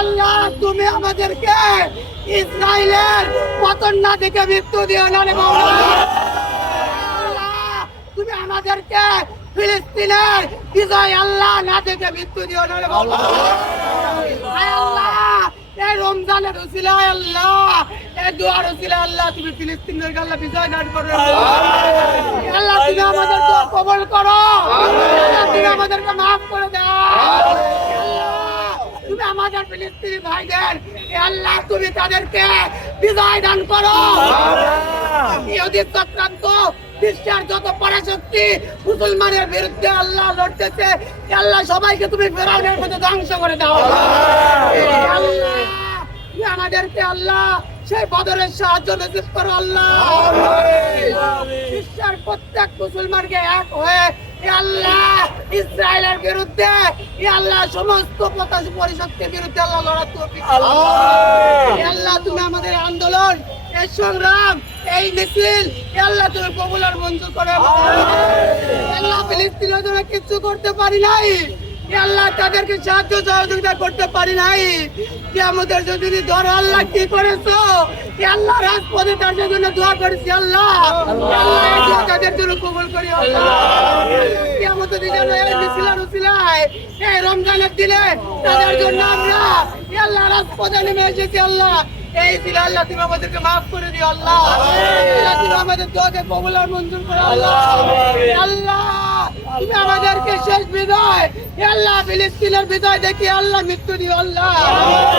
আল্লাহ তুমি আমাদেরকে ইসরায়েলের পতন না দেখে মৃত্যু দিও না তুমি আমাদেরকে ফিলিস্তিনের বিজয় আল্লাহ না দেখে মৃত্যু দিও না আল্লাহ এই রমজানের আল্লাহ এই দুয়ার উসিলায় আল্লাহ তুমি ফিলিস্তিনের আল্লাহ বিজয় করো। আল্লাহ। তুমি আমাদের দোয়া কবল করো। আল্লাহ তুমি আমাদেরকে করে দাও। তুমি আমাদের ফিলিস্তিনি ভাইদের এ আল্লাহ তুমি তাদেরকে বিজয় দান করো। ইহুদি চক্রান্ত বিশ্বের যত পরাশক্তি মুসলমানের বিরুদ্ধে আল্লাহ লড়তেছে আল্লাহ সবাইকে তুমি ফেরাউনের মধ্যে ধ্বংস করে দাও। আল্লাহ আমাদেরকে আল্লাহ সেই বদরের সাহায্য নসিব করো আল্লাহ। বিশ্বের প্রত্যেক মুসলমানকে এক হয়ে আল্লাহ ইসরায়েলের বিরুদ্ধে আল্লাহ সমস্ত পতাশ পরিশক্তির বিরুদ্ধে আল্লাহ তৌফিক এ আল্লাহ তুমি আমাদের আন্দোলন এই সংগ্রাম এই মিছিল আল্লাহ তুমি কবুলার মঞ্জুর করে আল্লাহ ফিলিস্তিনের জন্য কিচ্ছু করতে পারি নাই। আল্লাহ তাদেরকে সাহায্য সহযোগিতা করতে পারি নাই, যে আমাদের যদি ধরো আল্লাহ কি করেছ? আল্লাহ রাজপথে তাদের জন্য দোয়া করেছি, আল্লাহ। তাদের জন্য কবুল করি রমজানের দিনে তাদের জন্য আমরা আল্লাহ রাজপথে নেমে আল্লাহ। এই ছিল করে দিও, আল্লাহ। আল্লাহ তুমি আমাদের মঞ্জুর করে, আল্লাহ। আল্লাহ তুমি আমাদেরকে শেষ বিদায়। আল্লাহ ফিলিস্তিনের বিদায় দেখি, আল্লাহ মৃত্যু দিও, আল্লাহ।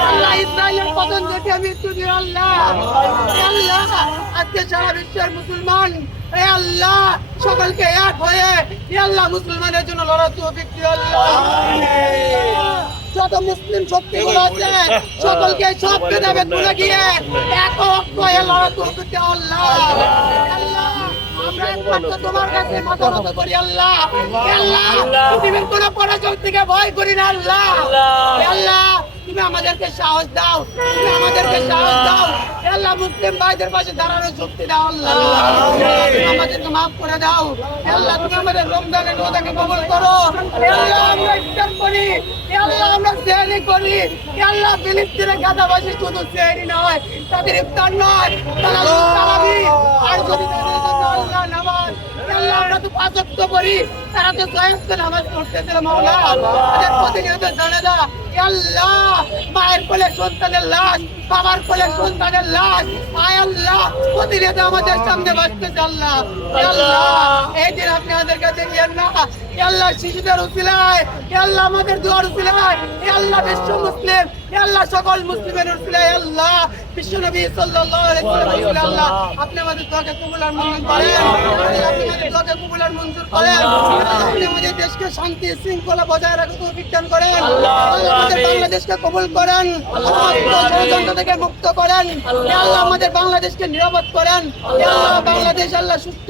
আল্লাহ ইসরায়েলের পতন দেখে মৃত্যু দিও, আল্লাহ। আল্লাহ, আজকে সারা বিশ্বের মুসলমান আল্লাহ, সকলকে এক হয়ে আল্লাহ মুসলমানের জন্য লড়াই তৌফিক দিও, আল্লাহ। যত মুসলিম শক্তিগুলো আছে, সকলকে সব ভেদাভেদ ভুলে গিয়ে এক হয়ে লড়াই তৌফিক দিও, আল্লাহ। আল্লাহ আমরা একমাত্র তোমার কাছে মাথা করি আল্লাহ। আল্লাহ পৃথিবীর কোনো পরাজয় থেকে ভয় করি না আল্লাহ। আল্লাহ। তুমি আমাদেরকে সাহস দাও তুমি আমাদেরকে সাহস দাও। আল্লাহ মুসলিম ভাইদের পাশে দাঁড়ানোর শক্তি দাও আল্লাহ। আমাদেরকে মাফ করে দাও। আল্লাহ তুমি আমাদের রমজানের রোজাকে কবল করো। আল্লাহ আমরা ইফতার করি। আল্লাহ আমরা সেহরি করি। আল্লাহ ফিলিস্তিনের গাদাবাসী শুধু সেহরি নয় তাদের ইফতার নয়। তারা তারাবি পাঁচক্ত করি। তারা তো জয়ন্ত নামাজ পড়তেছিল আমাদের সামনে বাঁচতেছে আল্লাহ আল্লাহ, এই দিন আমাদের কাছে নিয়েন না। আল্লাহ বিশ্ব মুসলিম। সকল মুসলিমের উসিলায়। আল্লাহ, বিশ্ব নবী সাল্লাল্লাহু আলাইহি আপনি আমাদের আপনি আমাদের কবুল আর মঞ্জুর করেন। আপনি আমাদের দেশকে শান্তি শৃঙ্খলা বজায় রাখতে তৌফিক দান করেন। আমাদের বাংলাদেশকে কবুল করেন। ষড়যন্ত্র থেকে মুক্ত করেন। আল্লাহ। আমাদের বাংলাদেশকে নিরাপদ করেন। আল্লাহ বাংলাদেশ আল্লাহ সুস্থ।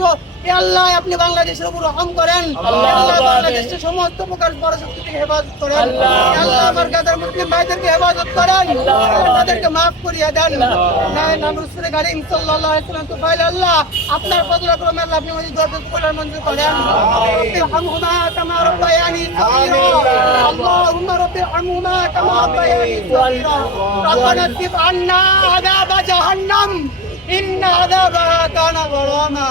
আল্লাহ আপনি বাংলাদেশের উপর রহম করেন। আল্লাহ বাংলাদেশের সমস্ত প্রকার পরাশক্তি থেকে হেফাজত করেন। আল্লাহ আমার গাদার মুসলিম ভাইদেরকে হেফাজত করেন। তাদেরকে মাফ করিয়ে দেন। আল্লাহ আপনার ফজল ক্রমে আল্লাহ আপনি মজিদ দরদ করার মঞ্জুর করেন। হামহুমা কামা রব্বায়ানি আল্লাহুম্মা রব্বি হামহুমা কামা রব্বায়ানি রাব্বানা তিব আন্না আযাব জাহান্নাম। إن عذابها كان غراما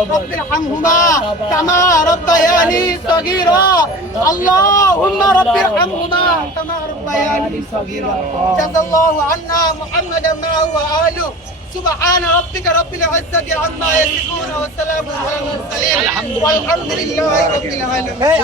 رب ارحمهما كما ربياني صغيرا اللهم رب ارحمهما كما ربياني صغيرا جزا الله عنا محمدا معه وآله سبحان ربك رب العزة عما يصفون وسلام على المرسلين والحمد لله رب العالمين